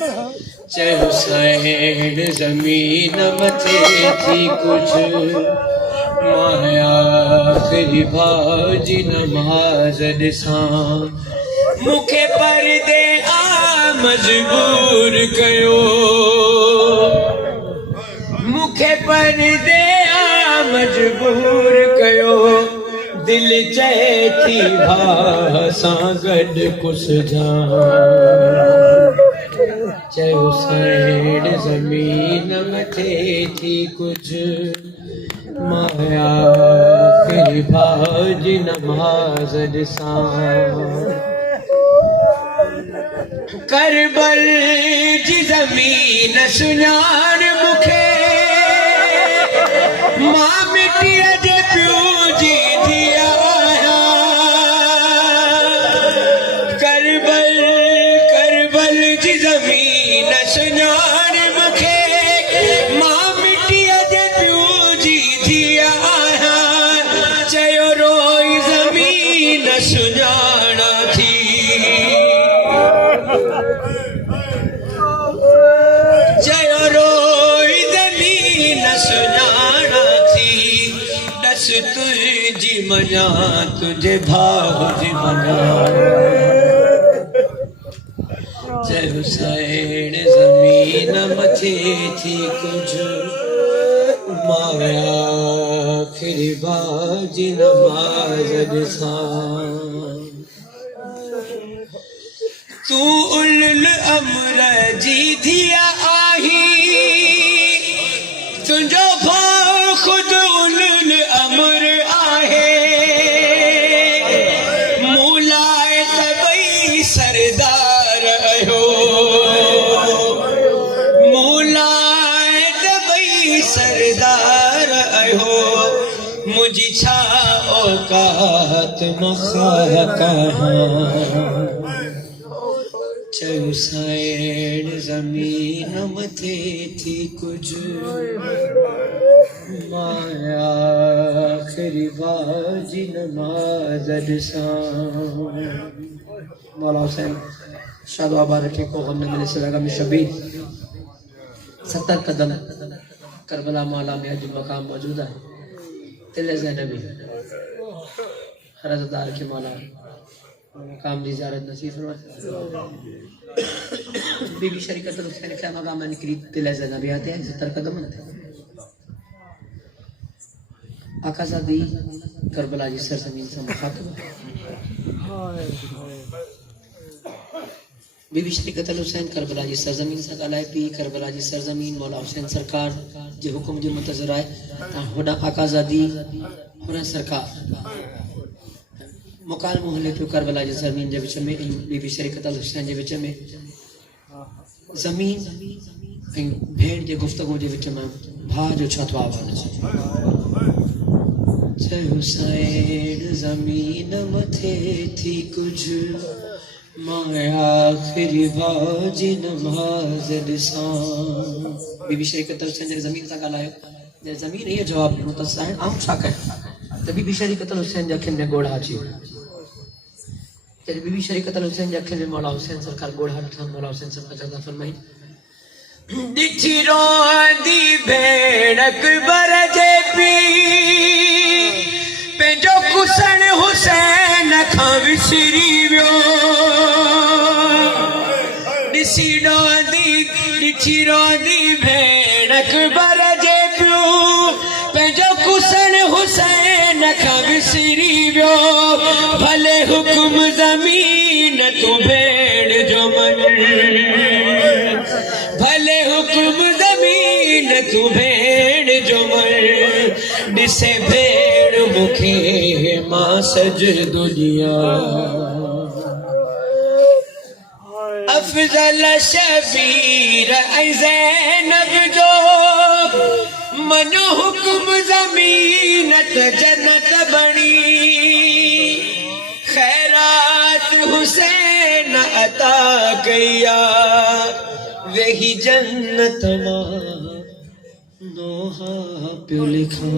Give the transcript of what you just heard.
चए हुसैन ज़मीन मथे थी कुछ माया आखिरी भाजी नमाज ॾिसां मूंखे परदे आ मजबूर कयो मूंखे परदे आ मजबूर कयो दिल चए थी भाउ सां गॾु कुछ चए हुसैन ज़मीन मथे थी कुछ माया आखिरी भाजी नमाज ॾिसां करबल जी ज़मीन सुञाण मूंखे मां मिटीअ जे पियो जी धीअ आहियां करबल जी ज़मीन सुञाण मूंखे मां मिटीअ जे पियो जी धीअ आहियां चयो रोई ज़मीन सुञाणा थी चयो रोई ज़मीन सुञाणा थी ॾस तुंहिंजी मञा तुंहिंजे भाउ जी मञा चए हुसैन ज़मीन मथे थी कुछ माया आखिरी भाजी नमाज ॾिसां तू उल अमर जी धीअ आही तुंहिंजो भाउ ख़ुद उल अमर आहे मूं लाइ त ॿई सरदार आहियो मूं लाइ त ॿई सरदार आहियो मुंहिंजी छा औकात मखार कहां चए हुसैन ज़मीन मथे थी कुछ माया आखिरी भाजी नमाज ॾिसां मौला हुसैन शादो आबाद रखे को गम न मिले सदा में शबीर 70 कदम करबला मौला में अज मकाम मौजूद है तिल ज़ैनबी हरजदार के मौला मकाम की ज़ियारत नसीब फरमाए बीबी शरीकत हुसैन के मकाम में निकली तिल ज़ैनबी आते हैं 70 कदम थे आकाज़ादी करबला की सरजमीन से मुखातिब बीबी शरीकत हुसैन करबला की सरजमीन से ॻाल्हाए पई करबला की सरजमीन मौला हुसैन सरकार के हुक्म जो मुंतज़िर आहे होॾां आकाज़ादी होॾां सरकार मुकालमो हले पियो करबला जी ज़मीन जे विच में बीबी शरीकत हुसैन जे विच में ज़मीन ऐं भेण जे गुफ़्तगू जे विच में भाउ जो छा थो आवाज़ चए हुसैन ज़मीन मथे थी कुछ माया आखिरी भाजी नमाज ॾिसां बीबी शरीकत हुसैन जे ज़मीन सां ॻाल्हायो जे ज़मीन इहो जवाबु ॾिनो त साईं आऊं छा कयां त बीबी शरीकत हुसैन जे अखियुनि में ॻोढ़ा अची विया जॾहिं बीबी शरीकत हुसैन जे अखियुनि में मौला हुसैन सरकार ॻोढ़ा ॾिठा मौला हुसैन सरकार चवंदा फरमाई ॾिठी रोंदी भेण अकबर जे पीउ पंहिंजो कुसण हुसैन खां विसरी वियो ॾिठी रोंदी भेण अकबर जे पीउ पंहिंजो कुसण हुसैन खां विसरी वियो भले हुकुम ज़मीन तूं भेण जो मन भले हुकुम ज़मीन तूं भेण जो मन ॾिसे भेण मूंखे मां सजदो ॾियां अफ़ज़ल शबीर ऐं ज़ैनब जो मनो हुकुम ज़मीन त जन्नत बणी खैरात हुसैन अता कया वही जन्नत मां नोहा पियो लिखा